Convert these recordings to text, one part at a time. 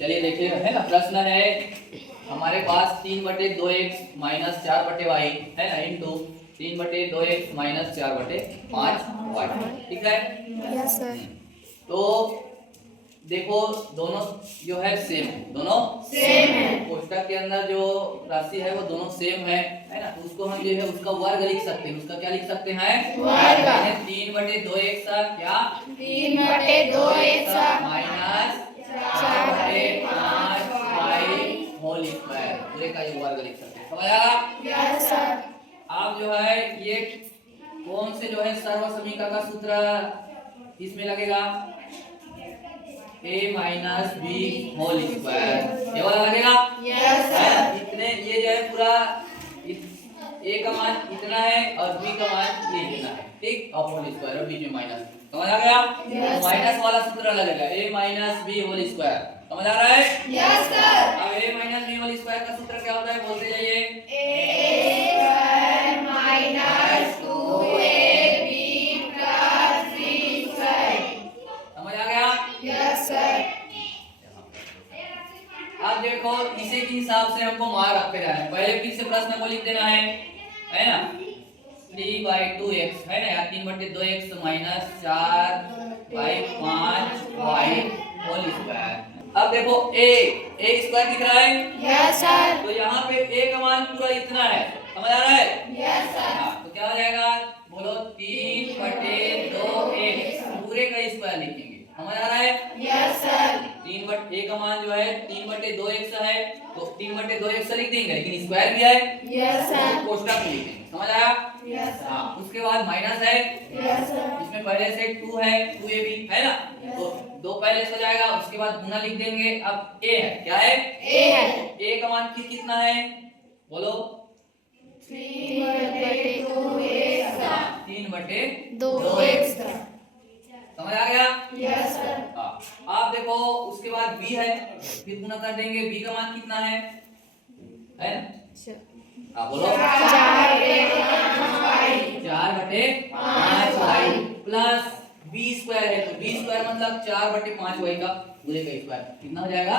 चलिए देखिए, है ना, प्रश्न है हमारे पास 3/2x माइनस 4/y है ना, इंटू 3/2x माइनस 4/5y। ठीक है। Yes sir. तो देखो दोनों जो है सेम है, दोनों सेम है। कोष्टक के अंदर जो राशि है वो दोनों सेम है ना। तो उसको हम जो है उसका वर्ग लिख सकते हैं। उसका क्या लिख सकते हैं? वर्ग। 3/2x क्या 3/2x minus 4/5y whole square, पूरे का ये वर्ग लिख सकते हैं। समझ आया? Yes sir. आप जो है ये कौन से जो है सर्वसमीका का सूत्र इसमें लगेगा? a minus b whole square, ये वाला लगेगा। Yes sir. इतने ये जो है पूरा a का मान इतना है और b का मान ये इतना है, ठीक, और होल स्क्वायर और बीच में माइनस। समझ आ गया? Yes, माइनस वाला सूत्र लगेगा a minus b whole square. समझ आ रहा है? Yes sir. अब a minus b whole square का सूत्र क्या होता है? बोलते जाइए। a square minus 2ab plus b square. समझ आ गया? Yes sir. अब देखो इसी के हिसाब से हमको मान रखते जाना है। पहले फिर से प्रश्न को लिख देना है ना, 3/2x है ना, या 3/2x minus 4/5y whole square. अब देखो a स्क्वायर दिख रहा है। Yes sir. तो यहाँ पे a का मान पूरा इतना है। समझ आ रहा है? Yes sir. तो क्या हो जाएगा? बोलो 3/2x पूरे का स्क्वायर लिखेंगे। समझ आ रहा है? Yes sir. 3/a का मान जो है 3/2x है, तो 3/2x लिख देंगे, लेकिन स्क्वायर भी है। Yes sir. कोष्टक में लिखेंगे। समझ आया? Yes sir. हाँ, उसके बाद माइनस है। Yes sir. इसमें पहले से 2 है, 2ab है ना, तो 2 पहले से हो जाएगा। उसके बाद गुना लिख देंगे। अब a है, क्या है? a है। a का मान कितना है? बोलो 3/2x। समझ आ गया? Yes sir. हाँ, आप देखो उसके बाद b है, फिर गुना कर देंगे। b का मान कितना है ना? हाँ बोलो 4/5y प्लस b स्क्वायर है, तो b स्क्वायर मतलब 4/5y का पूरे का स्क्वायर कितना हो जाएगा?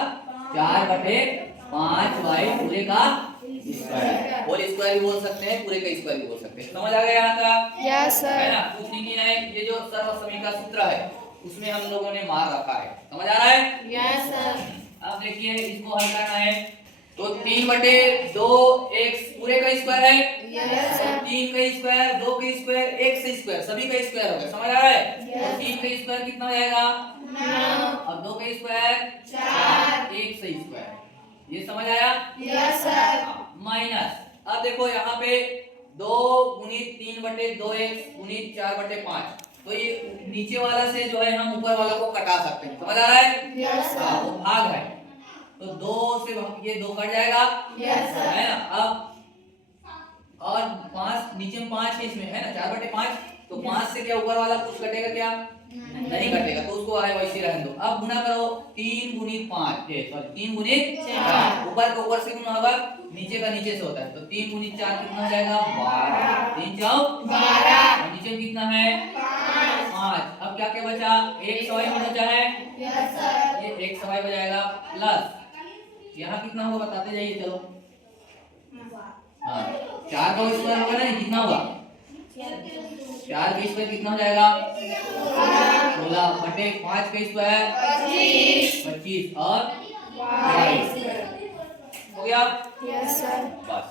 4/5y पूरे का स्क्वायर। होल स्क्वायर भी बोल सकते हैं, पूरे का स्क्वायर भी बोल सकते हैं। समझ आ गया यहाँ तक? यस है सर। ना? कुछ नहीं किया है, ये जो सर्वसमीका सूत्र है उसमें हम लोगों ने मार रखा है। समझ आ रहा है? Yes sir. अब देखिए इसको हल करना है। तो 3/2x पूरे का स्क्वायर है। Yes sir. 3 का स्क्वायर, 2 का स्क्वायर, 1 से स्क्वायर, सभी का स्क्वायर हो गया। समझ आ रहा है? तो 3 का स्क्वायर कितना हो जाएगा? 9 और 2 का स्क्वायर 4, 1 से स्क्वायर। ये समझ आया? Yes sir. माइनस, अब देखो यहाँ पे 2 गुणित 3/2x गुणित 4/5, तो ये नीचे वाला से जो है हम ऊपर वाला को कटा सकते हैं। समझ आ रहा है? Yes sir. वो भाग है, तो 2 से ये 2 कट जाएगा। Yes sir. है ना? अब और 5 नीचे में 5 है, इसमें है ना 4/5, तो 5 से क्या ऊपर वाला कुछ कटेगा क्या? नहीं कटेगा, तो उसको आए वैसे रहने दो। अब गुना करो 3 गुणित 5, सॉरी 3 गुणित 4, ऊपर का ऊपर से गुना होगा, नीचे का नीचे से होता है। तो 3 गुणित 4 कितना हो जाएगा? 12। 3 4 12। और नीचे कितना है? 5। अब क्या क्या बचा? एक सवाई में बचा है। Yes sir. ये एक सवाई बजाएगा प्लस यहाँ कितना होगा बताते जाइए। चलो हाँ, 4 का स्क्वायर होगा ना, कितना होगा? 4 का स्क्वायर कितना हो जाएगा? 16/5 का स्क्वायर 25 और 22 हो गया। Yes sir. बस।